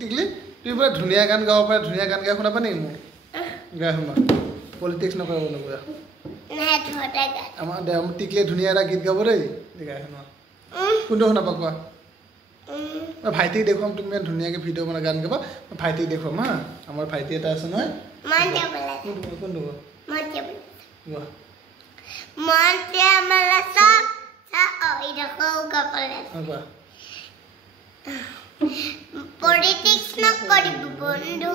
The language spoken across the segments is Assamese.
টিকলি তুমি বোলে ধুনীয়া গান গাব পাৰে ধুনীয়া গান গাই শুনাবা নেকি মোক গাই শুনা পলিটিক্স নকৰিব নকৰা আমাৰ টিকলিয়ে ধুনীয়া এটা গীত গাব দেই গাই শুনা কোনটো শুনাবা কোৱা ভাইটিক দেখুৱাম তুমি ধুনীয়াকৈ ভিডিঅ' বনাই গান গাবা ভাইটিক দেখুৱাম হা আমাৰ ভাইটি এটা আছে নহয় কোনটো Politics na karibu bondhu,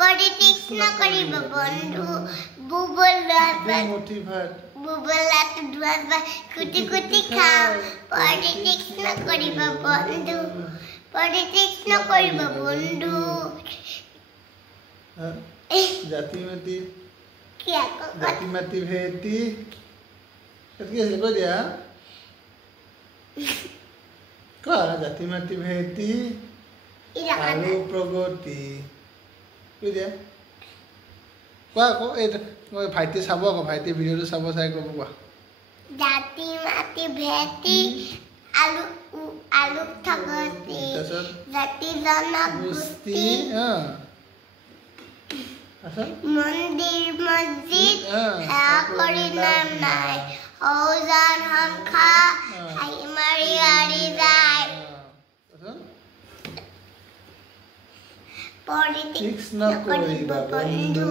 politics na karibu bondhu, bubala tu dua kuti kuti khao. Politics na karibu bondhu, politics na karibu bondhu. Jati mati. Kya ko? Jati mati bheti. Ketika selesai dia. Kau jati mati bheti. Alu progoti. Itu dia. Kau ভাইটি চাব আকৌ ভাইটি ভিডিঅ'টো চাব চাই ক'ব কোৱা জাতি মাটি ভেটি আলু আলু থগতি জাতি জনগোষ্ঠী মন্দিৰ মছজিদ সেৱা কৰি নাম নাই ওজন সংখ্যা হাঁহি মাৰি হাৰি যায় পলিটিক্স নকৰিব বন্ধু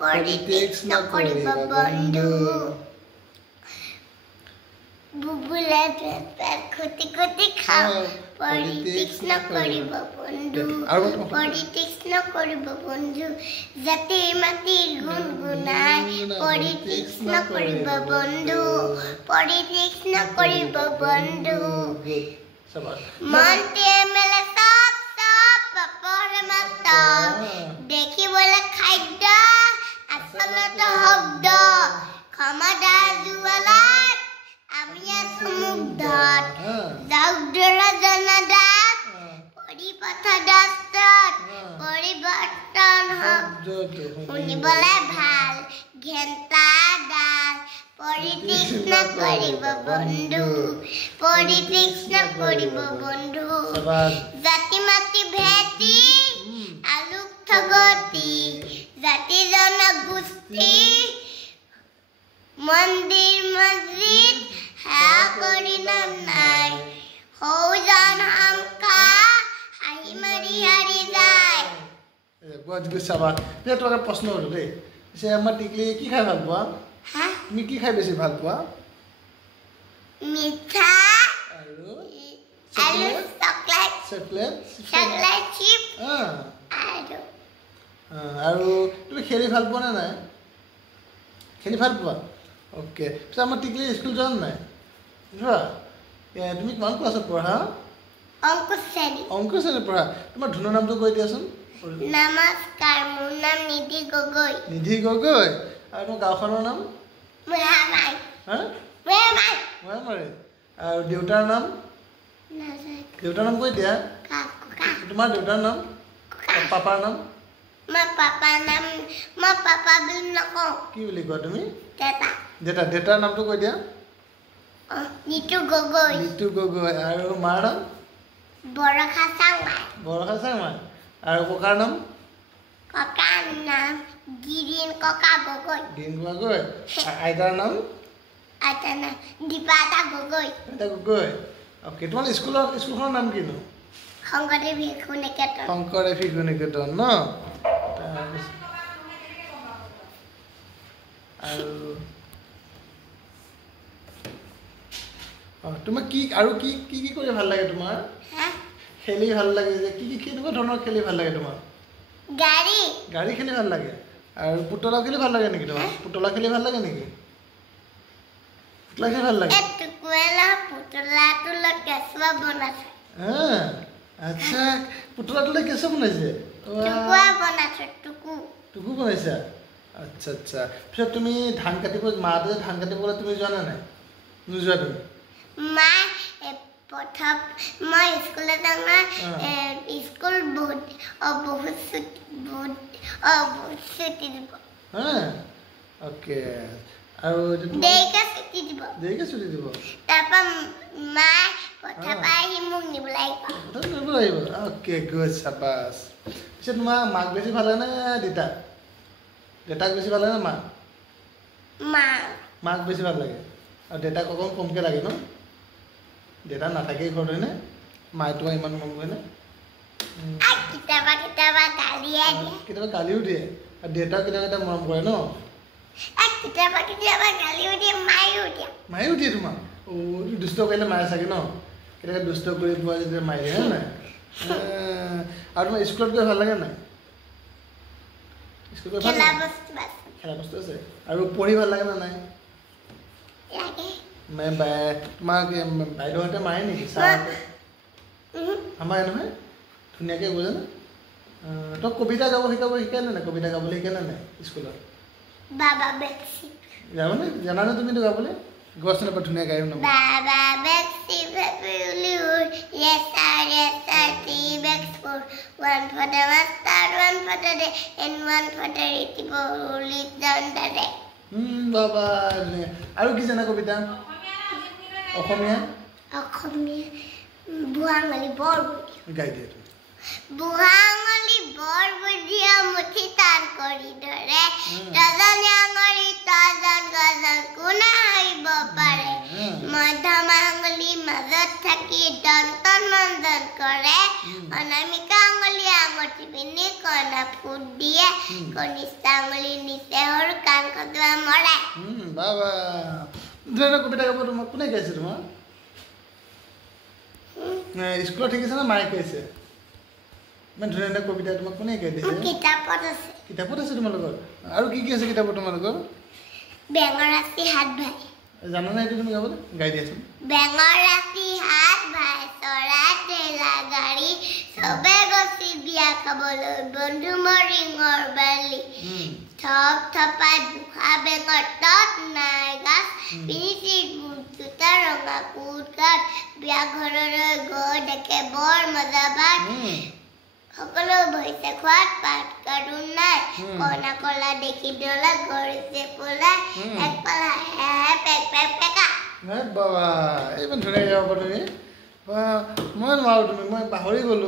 Politics na koriba bondhu bubula kuti kuti khao politics na koriba bondhu politics na koriba bondhu jati mati gungunai politics na koriba bondhu politics na koriba bondhu monte mele sab papore mata dekhi bole khaida Asalata habda khamada jualat amiya samudhat dagdara janadat pori patha dastat pori batan hab uni bole bhal ghenta dal politics na koriba bondhu politics na koriba bondhu jati mati bheti aluk thagoti Jati janagoষ্ঠী মন্দিৰ মছজিদ সেৱা কৰি নাম নাই ওজন সংখ্যা হাঁহি মাৰি হাৰি যায় চাবা এতিয়া তোমাক প্ৰশ্ন সুধো দেই পিছে আমাৰ টিকলি কি খাই ভাল পোৱা তুমি কি খাই বেছি ভাল পোৱা মিঠা আৰু চকলেট চিপ আৰু তুমি খেলি ভাল পোৱা নে নাই খেলি ভাল পোৱা অ'কে পিছে আমাৰ টিকলি স্কুল যোৱা নাই যোৱা তুমি কিমান ক্লাছত পঢ়া অংক শ্ৰেণীত পঢ়া তোমাৰ ধুনৰ নামটো কৈ দিয়াচোন নমস্কাৰ মোৰ নাম নিধি গগৈ আৰু তোমাৰ গাঁওখনৰ নাম আৰু দেউতাৰ নাম কৈ দিয়া তোমাৰ দেউতাৰ নাম পাপাৰ নাম মই পাপা বুলি নকওঁ কি বুলি কোৱা তুমি দেউতাৰ নামটো কৈ দিয়া নিতু গগৈ আৰু মাৰ নাম বৰষা চাংমাই আৰু ককাৰ নাম গিৰিণ ককা গগৈ আইতাৰ নাম দীপাতা গগৈ অ'কে তোমাৰ স্কুলখনৰ নাম কিনো শংকৰদেৱ শিশু নিকেতন ন আৰু তোমাক কি কৰি ভাল লাগে তোমাৰ খেলি ভাল লাগে যে কেনেকুৱা ধৰণৰ খেলি ভাল লাগে তোমাৰ গাড়ী খেলি ভাল লাগে আৰু পুতলা খেলি ভাল লাগে নেকি তোমাৰ পুতলা খেলি ভাল লাগে নেকি আচ্ছা পুতলাটোলৈ কেঁচুৱা বনাইছে টুকু বনাইছা আচ্ছা পিছত তুমি ধান কাটিব মাহঁতে ধান কাটিবলৈ তুমি যোৱা নাই নোযোৱা তুমি মই স্কুলত স্কুল বহুত ছুটি দিব অ'কে আৰু দেৰিকৈ ছুটি দিব তাৰপৰা মায়ে কথা পাই সি মোক নিবলৈ আহিব তই নিব লাগিব অ'কে গুড চাবাছ পিছে তোমাৰ মাক বেছি ভাল লাগে নে দেউতাক দেউতাক বেছি ভাল লাগে নে মাক মাক বেছি ভাল লাগে আৰু দেউতাক অকণ কমকৈ লাগে ন দেউতা নাথাকেই ঘৰত হয়নে মায়ে তোমাক ইমান মৰম কৰেনে কেতিয়াবা গালিও দিয়ে আৰু দেউতাক কেতিয়াবা মৰম কৰে ন কেতিয়াবা গালিও দিয়ে মায়েও দিয়ে তোমাক দুষ্ট কৰিলে মায়ে চাগে ন কেতিয়াবা দুষ্ট কৰি পোৱা যেতিয়া মায়ে দিয়ে হয় নাই আৰু তোমাৰ স্কুলত গৈ ভাল লাগে নাই স্কুলত গৈ খেলা বস্তু আছে আৰু পঢ়ি ভাল লাগে নে নাই তোমাক বাইদেউহঁতে মাৰে নেকি ছাৰহঁতে আমাৰ নহয় ধুনীয়াকৈ বুজে নে তই কবিতা গাব শিকালে নাই কবিতা গাবলৈ শিকালে নাই স্কুলত যাবনে জানানে তুমিতো গাবলৈ গোৱাচোন এবাৰ ধুনীয়া গাই শুনাব Baba Betsy Pepperwood, yes sir, 3 bags for 1 for the master, 1 for the day, and 1 for the readable who lives down the day. বাবা আৰু কি জানা কবিতা অসমীয়া বুঢ়াঙলি বৰ গাই দিয়ে বুঢ়াঙলি বৰ বুঢ়িয়া মুঠি টান কৰি ধৰে তজনী আঙুলি তজন গজন কোনে হাৰিব পাৰে মধ্যমা আঙুলি মাজত থাকি দন্তন মঞ্জন কৰে অনামিকা আঙুলি আঙুঠি পিন্ধি কণা ফুট দিয়ে কনিষ্ঠ আঙুলি নিচে সৰু কাণ খজুৱা মৰে বাবা ধুনীয়া কবিতা গাব তোমাক কোনে গাইছে তোমাক স্কুলত শিকিছে নে মায়ে গাইছে ইমান ধুনীয়া ধুনীয়া কবিতা তোমাক কোনে গাই দিছে কিতাপত আছে তোমালোকৰ আৰু কি আছে কিতাপত তোমালোকৰ বেঙৰ ৰাতি হাত ভাই জানানে এইটো তুমি গাবলৈ গাই দিয়াচোন বেঙৰ ৰাতি হাত ভাই চৰাই ঠেলা গাড়ী চবে গছি বিয়া খাবলৈ বন্ধু মৰিঙৰ বালি থপ থপাই বুঢ়া বেঙৰ তত নাই গাছ পিনিচিত বুট জোতা ৰঙা কোট কাঠ বিয়া ঘৰলৈ গৈ দেখে বৰ মজা ভাত সকলো বহিছে খোৱাত পাত কাটোন নাই কণা কলা দেখি দলা গৰিছে পলাই একপালা পেক পেক পেকা বাবা ইমান ধুনীয়াকৈ গাব তুমি মই নোৱাৰো তুমি মই পাহৰি গ'লো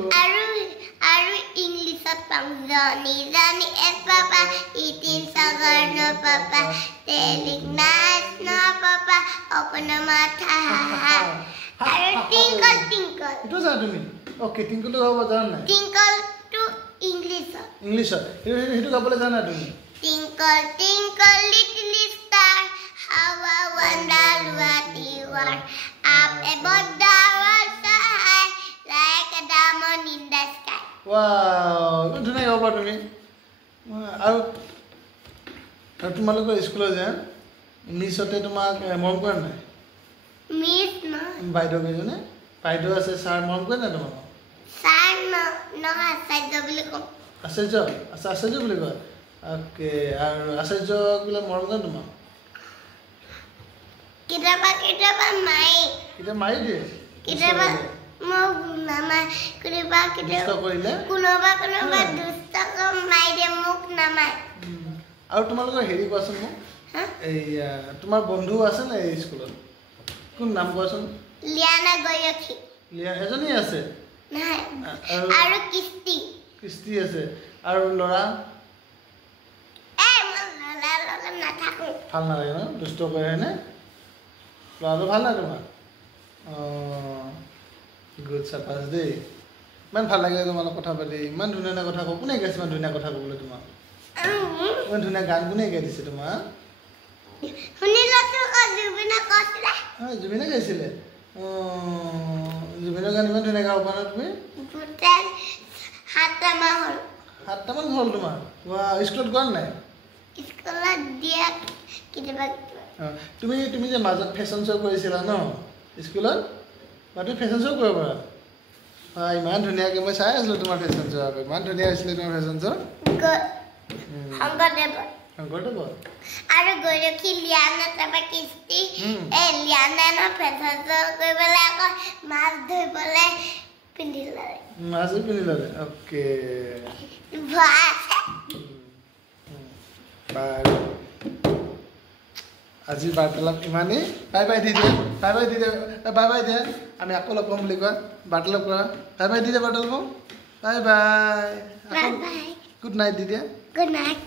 আৰু ইংলিছত পাম জনি জনি এছ পাপা ইটিন সাগৰ ন পাপা টেলিক নাচ ন পাপা অকণ মাথা আৰু টিংকল টিংকল এইটো জানা তুমি অ'কে টিংকলটো গাব জানা নাই টিংকলটো ইংলিছত সেইটো গাবলৈ জানা তুমি tinkle tinkle little star how I wonder what you are up above the world so high like a diamond in the sky wow ইমান ধুনীয়া গাব পাৰা তুমি আৰু তোমালোকৰ স্কুলত যে মিছতে তোমাক মৰম কৰে নাই মিছ ন বাইদেউ কেইজনে বাইদেউ আছে ছাৰ মৰম কৰে নাই তোমাক ছাৰ নহয় আচাৰ্য বুলি কওঁ আচাৰ্য বুলি কয় অ'কে আৰু আচাৰ্যক বোলে মৰম কৰে তোমাক কেতিয়াবা মাৰি দিয়ে কেতিয়াবা মোক নামায় কেতিয়াবা কোনোবা দুষ্ট মাৰি দিয়ে মোক নামায় আৰু তোমালোকৰ হেৰি কোৱাচোন মোক এই তোমাৰ বন্ধু আছে নাই এই স্কুলত কোন নাম কোৱাচোন লিয়ানা গয়ক্ষী এজনী আছে আৰু কৃষ্টি আছে আৰু ল'ৰা নাথাকো ভাল নালাগে ন দুষ্ট কৰে হয়নে ল'ৰাটো ভাল নাই তোমাৰ গুড চাপাছ দেই ইমান ভাল লাগে তোমালোক কথা পাতি ইমান ধুনীয়া কথা কওঁ কোনে গাইছে ইমান ধুনীয়া কথা ক'বলৈ তোমাক ইমান ধুনীয়া গান কোনে গাই দিছে তোমাক জুবিনে গাইছিলে জুবিনৰ গান ইমান ধুনীয়া গাব পাৰা তুমি 7টামান হ'ল তোমাৰ স্কুলত গোৱা নাই তুমি যে মাজত ফেশ্বন শ্ব' কৰিছিলা ন স্কুলত তুমি ফেশ্বন শ্ব' কৰিব পাৰা ইমান ধুনীয়াকৈ মই চাই আছিলোঁ তোমাৰ ফেশ্বন শ্ব' আকৌ ইমান ধুনীয়া হৈছিলে তোমাৰ ফেশ্বন শ্ব' শংকৰদেৱৰ আৰু গৌৰক্ষী লিয়ানা তাৰপৰা কৃষ্টি লিয়ানা ফেশ্বন শ্ব' কৰিবলৈ আকৌ মাছ ধৰিবলৈ পিন্ধি ল'লে অ'কে আজি বাৰ্তালাপ ইমানেই বাই বাই দি দিয়া বাই বাই দি দিয়া বাই বাই দিয়া আমি আকৌ লগ পাম বুলি কোৱা বাৰ্তালাপ কৰা বাই বাই দি দিয়া বাৰ্তালাপ bye bye Bye bye. Good night দি দিয়া Good night.